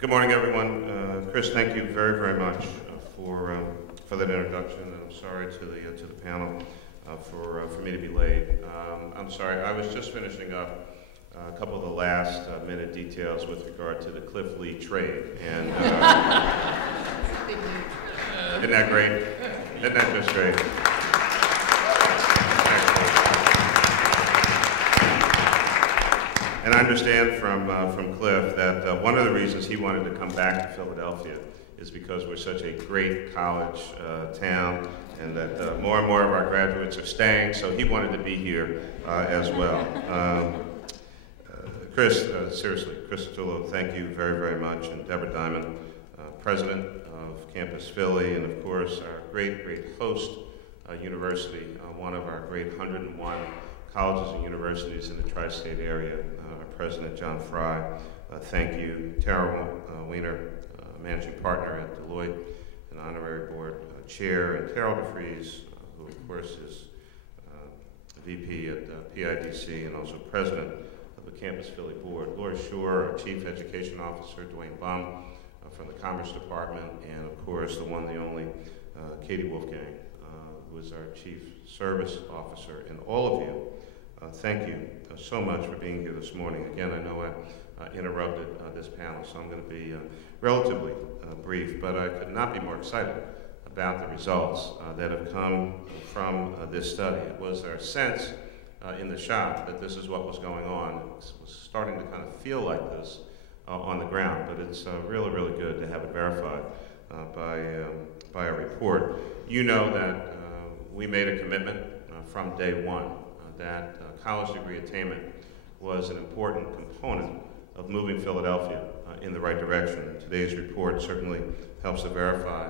Good morning, everyone. Chris, thank you very, very much for that introduction. And I'm sorry to the panel for me to be late. I'm sorry. I was just finishing up a couple of the last minute details with regard to the Cliff Lee trade, and isn't that great? Isn't that just great? And I understand from Cliff that one of the reasons he wanted to come back to Philadelphia is because we're such a great college town, and that more and more of our graduates are staying, so he wanted to be here as well. Chris, seriously, Chris Tullo, thank you very, very much, and Deborah Diamond, President of Campus Philly, and of course our great, great host university, one of our great 101 colleges and universities in the tri-state area, our President John Fry. Thank you. Tara Wiener, Managing Partner at Deloitte and Honorary Board Chair, and Carol DeFries, who of course is VP at PIDC and also President of the Campus Philly Board. Laura Shore, our Chief Education Officer, Dwayne Bum from the Commerce Department, and of course the one, the only, Katie Wolfgang, who is our Chief Service Officer, and all of you. Thank you so much for being here this morning. Again, I know I interrupted this panel, so I'm going to be relatively brief, but I could not be more excited about the results that have come from this study. It was our sense in the shop that this is what was going on. It was starting to kind of feel like this on the ground, but it's really, really good to have it verified by a report. You know that we made a commitment from day one that college degree attainment was an important component of moving Philadelphia in the right direction. Today's report certainly helps to verify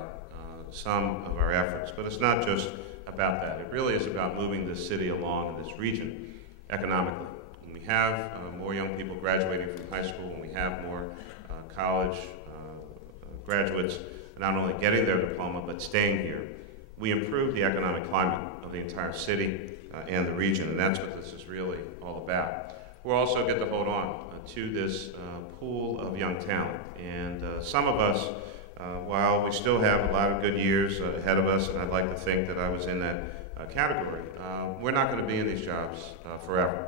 some of our efforts, but it's not just about that. It really is about moving this city along in this region economically. When we have more young people graduating from high school, when we have more college graduates not only getting their diploma but staying here, we improve the economic climate of the entire city and the region, and that's what this is really all about. We'll also get to hold on to this pool of young talent, and some of us, while we still have a lot of good years ahead of us, and I'd like to think that I was in that category, we're not going to be in these jobs forever.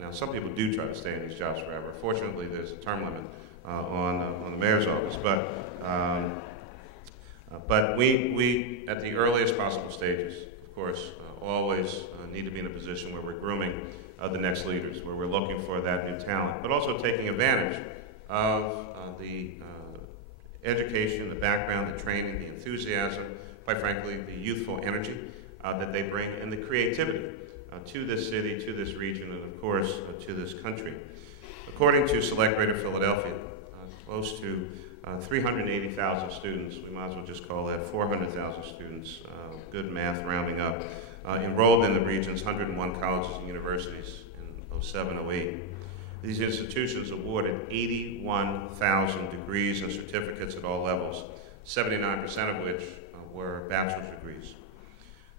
Now, some people do try to stay in these jobs forever. Fortunately, there's a term limit on the mayor's office, but we, at the earliest possible stages, of course, always need to be in a position where we're grooming the next leaders, where we're looking for that new talent, but also taking advantage of the education, the background, the training, the enthusiasm, quite frankly, the youthful energy that they bring, and the creativity to this city, to this region, and of course, to this country. According to Select Greater Philadelphia, close to 380,000 students, we might as well just call that 400,000 students, good math rounding up, enrolled in the region's 101 colleges and universities in 07-08. These institutions awarded 81,000 degrees and certificates at all levels, 79% of which were bachelor's degrees.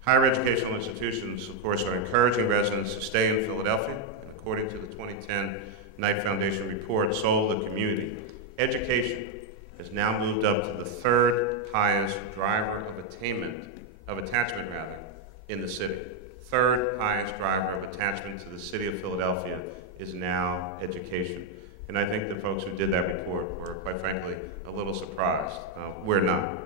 Higher educational institutions, of course, are encouraging residents to stay in Philadelphia, and according to the 2010 Knight Foundation report, Soul of the Community, education has now moved up to the third highest driver of attachment in the city. Third highest driver of attachment to the city of Philadelphia is now education. And I think the folks who did that report were, quite frankly, a little surprised. We're not.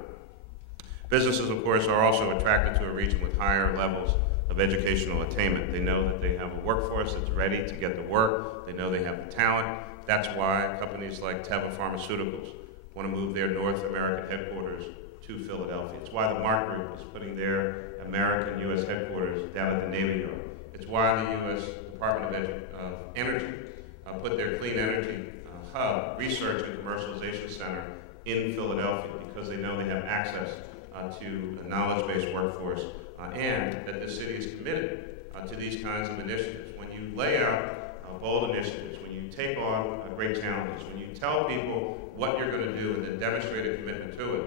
Businesses, of course, are also attracted to a region with higher levels of educational attainment. They know that they have a workforce that's ready to get to work. They know they have the talent. That's why companies like Teva Pharmaceuticals want to move their North American headquarters to Philadelphia. It's why the Mark Group is putting their American U.S. headquarters down at the Navy Yard. It's why the U.S. Department of Energy put their clean energy hub, research and commercialization center in Philadelphia, because they know they have access to a knowledge-based workforce, and that the city is committed to these kinds of initiatives. When you lay out bold initiatives, when you take on great challenges, when you tell people what you're going to do and then demonstrate a commitment to it,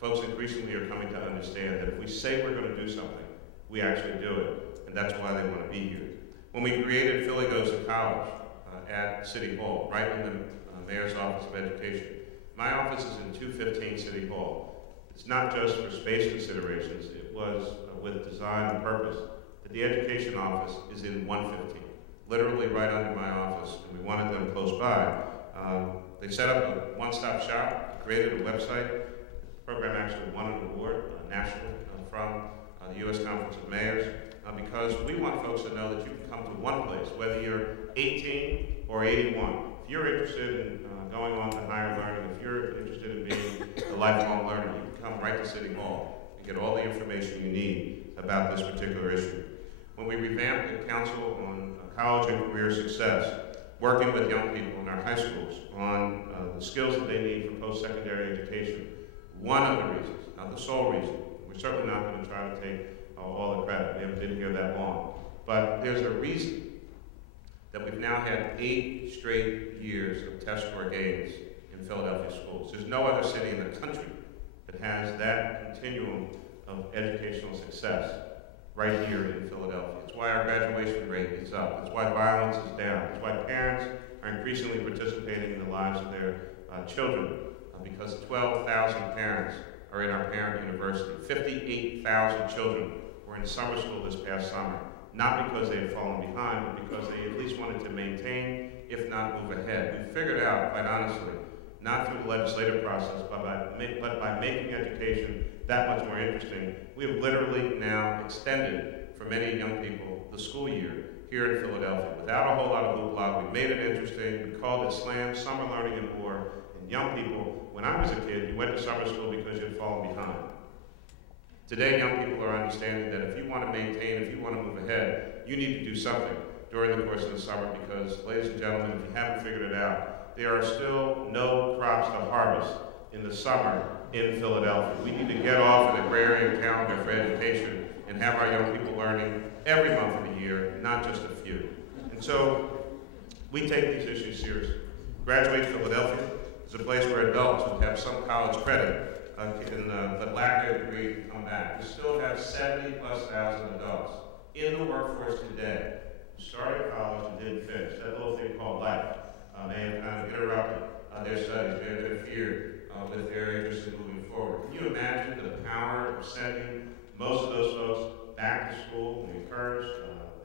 folks increasingly are coming to understand that if we say we're going to do something, we actually do it, and that's why they want to be here. When we created Philly Goes to College at City Hall, right in the Mayor's Office of Education, My office is in 215 City Hall. It's not just for space considerations. It was with design and purpose that the education office is in 115, literally right under my office, and we wanted them close by. They set up a one-stop shop, created a website. The program actually won an award nationally from the U.S. Conference of Mayors, because we want folks to know that you can come to one place, whether you're 18 or 81. If you're interested in going on to higher learning, if you're interested in being a lifelong learner, you can come right to City Hall and get all the information you need about this particular issue. When we revamped the Council on College and Career Success, working with young people in our high schools on the skills that they need for post-secondary education, one of the reasons, not the sole reason, we're certainly not going to try to take all the credit. We haven't been here that long. But there's a reason that we've now had 8 straight years of test score gains in Philadelphia schools. There's no other city in the country that has that continuum of educational success right here in Philadelphia. It's why our graduation rate is up. It's why violence is down. It's why parents are increasingly participating in the lives of their children, because 12,000 parents are in our parent university. 58,000 children were in summer school this past summer, not because they had fallen behind, but because they at least wanted to maintain, if not move ahead. We figured out, quite honestly, not through the legislative process, but by making education that much more interesting, we have literally now extended, for many young people, the school year here in Philadelphia. Without a whole lot of hoopla, we made it interesting. We called it SLAM, Summer Learning and More. And young people, when I was a kid, you went to summer school because you had fallen behind. Today, young people are understanding that if you want to maintain, if you want to move ahead, you need to do something during the course of the summer because, ladies and gentlemen, if you haven't figured it out, there are still no crops to harvest in the summer in Philadelphia. We need to get off an agrarian calendar for education and have our young people learning every month of the year, not just a few. And so we take these issues seriously. Graduate Philadelphia is a place where adults who have some college credit but lack their degree can come back. We still have 70+ thousand adults in the workforce today who started college and didn't finish. That little thing called life may have kind of interrupted their studies, may have interfered with their interest in moving forward. Can you imagine the power of sending most of those folks back to school? We encourage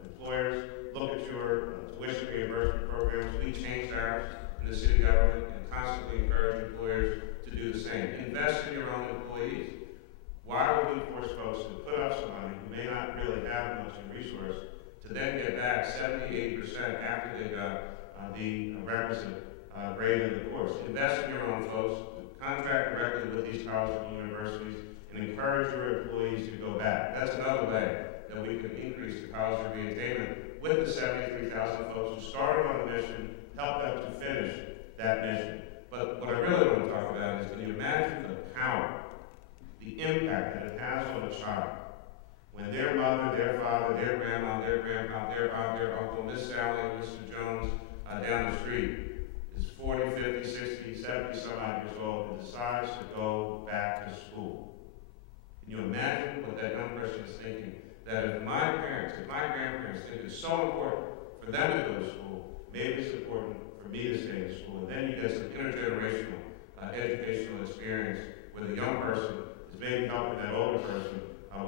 employers, look at your tuition reimbursement programs. We changed ours in the city government and constantly encourage employers to do the same. Invest in your own employees. Why would we force folks to put up some money who may not really have much in resource to then get back 78% after they got the requisite grade in the course? Invest in your own folks. Contract directly with these colleges and universities and encourage your employees to go back. That's another way that we can increase the college degree attainment with the 73,000 folks who started on the mission, help them to finish that mission. But what I really want to talk about is, can you imagine the power, the impact that it has on a child when their mother, their father, their grandma, their grandpa, their aunt, their uncle, Miss Sally and Mr. Jones down the street is 40, 50, 60, 70 some odd years old and decides to go back to school. Can you imagine what that young person is thinking? That if my parents, if my grandparents think it's so important for them to go to school, maybe it's important for me to stay in school. And then you get some intergenerational educational experience where the young person is maybe helping that older person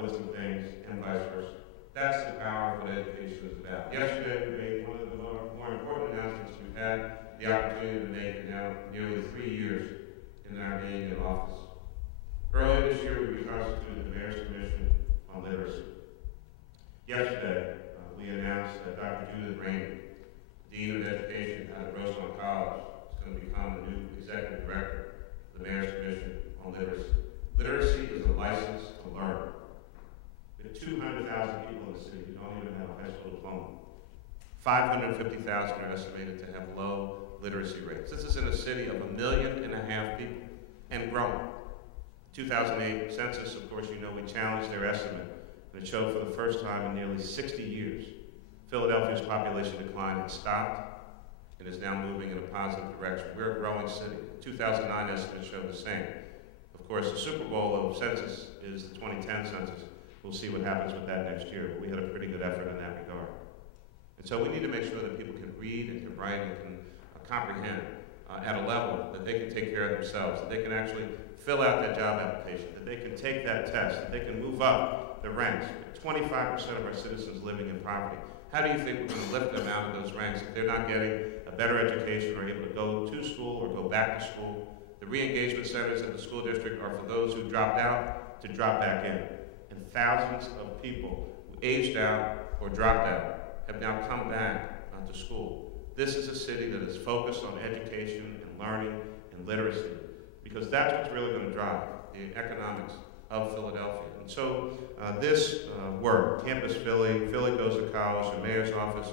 with some things and vice versa. That's the power of what education is about. Yesterday we made one of the more important announcements we've had the opportunity to make in now nearly 3 years in our being in office. Earlier this year we reconstituted the Mayor's Commission on Literacy. Yesterday we announced that Dr. Judith Rainey, Dean of Education out of Rosemont College, is going to become the new Executive Director of the Mayor's Commission on Literacy. Literacy is a license to learn. There are 200,000 people in the city who don't even have a high school diploma. 550,000 are estimated to have low literacy rates. This is in a city of 1.5 million people and growing. 2008 census, of course, you know, we challenged their estimate, and it showed for the first time in nearly 60 years, Philadelphia's population decline has stopped and is now moving in a positive direction. We're a growing city. 2009 estimates show the same. Of course, the Super Bowl of census is the 2010 census. We'll see what happens with that next year, but we had a pretty good effort in that regard. And so we need to make sure that people can read and can write and can comprehend at a level that they can take care of themselves, that they can actually fill out that job application, that they can take that test, that they can move up the ranks. 25% of our citizens living in poverty. How do you think we're going to lift them out of those ranks if they're not getting a better education or able to go to school or go back to school? The re-engagement centers at the school district are for those who dropped out to drop back in. And thousands of people who aged out or dropped out have now come back to school. This is a city that is focused on education and learning and literacy, because that's what's really going to drive the economics of Philadelphia. And so this work, Campus Philly, Philly Goes to College, the mayor's office,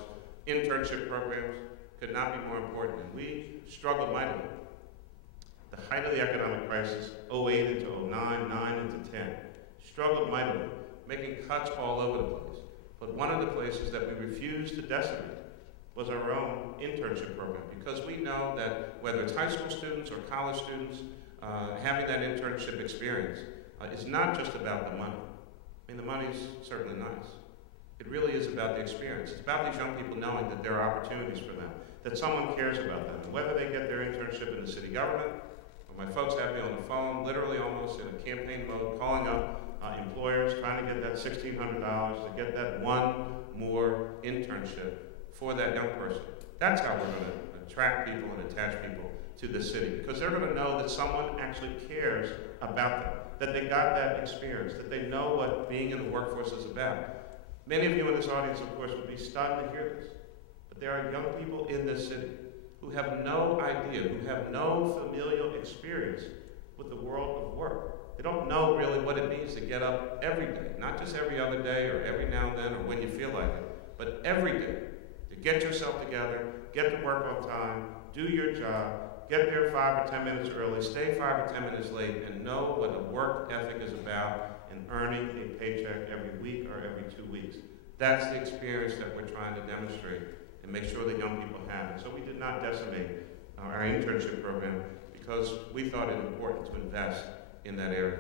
internship programs could not be more important. And we struggled mightily. The height of the economic crisis, 08 into 09, 9 into 10, struggled mightily, making cuts all over the place. But one of the places that we refused to decimate was our own internship program, because we know that whether it's high school students or college students, having that internship experience is not just about the money. I mean, the money's certainly nice. It really is about the experience. It's about these young people knowing that there are opportunities for them, that someone cares about them, and whether they get their internship in the city government, or my folks have me on the phone, literally almost in a campaign mode, calling up employers, trying to get that $1,600 to get that one more internship for that young person. That's how we're going to attract people and attach people to the city, because they're going to know that someone actually cares about them, that they got that experience, that they know what being in the workforce is about. Many of you in this audience, of course, would be stunned to hear this, but there are young people in this city who have no idea, who have no familial experience with the world of work. They don't know really what it means to get up every day, not just every other day or every now and then or when you feel like it, but every day, to get yourself together, get to work on time, do your job, get there 5 or 10 minutes early, stay 5 or 10 minutes late, and know what a work ethic is about and earning a paycheck every week or every 2 weeks. That's the experience that we're trying to demonstrate and make sure that young people have. And so we did not decimate our internship program because we thought it important to invest in that area.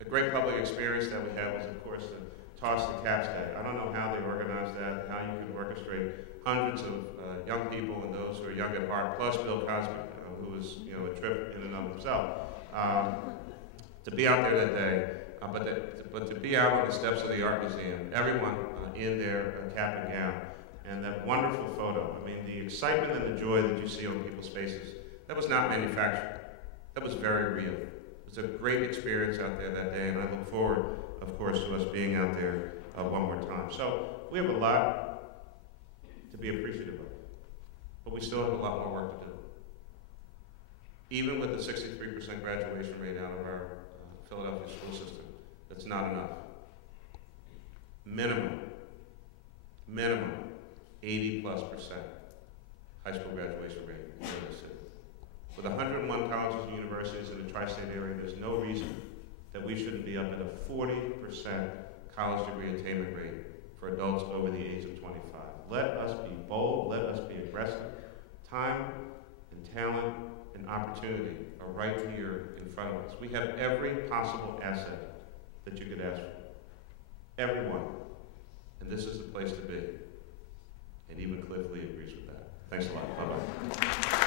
A great public experience that we had was, of course, the Toss the Caps Day. I don't know how they organized that, how you can orchestrate hundreds of young people and those who are young at heart, plus Bill Cosby, who was a trip in and of himself, to be out there that day, but to be out on the steps of the Art Museum, everyone in their cap and gown, and that wonderful photo. I mean, the excitement and the joy that you see on people's faces, that was not manufactured. That was very real. It was a great experience out there that day, and I look forward, of course, to us being out there one more time. So we have a lot to be appreciative of, but we still have a lot more work to do. Even with the 63% graduation rate out of our Philadelphia school system, that's not enough. Minimum, 80+% high school graduation rate in the city. With 101 colleges and universities in the tri-state area, there's no reason that we shouldn't be up at a 40% college degree attainment rate for adults over the age of 25. Let us be bold, let us be aggressive. Time and talent and opportunity are right here in front of us. We have every possible asset that you could ask for. Every one. And this is the place to be. And even Cliff Lee agrees with that. Thanks a lot. Bye-bye.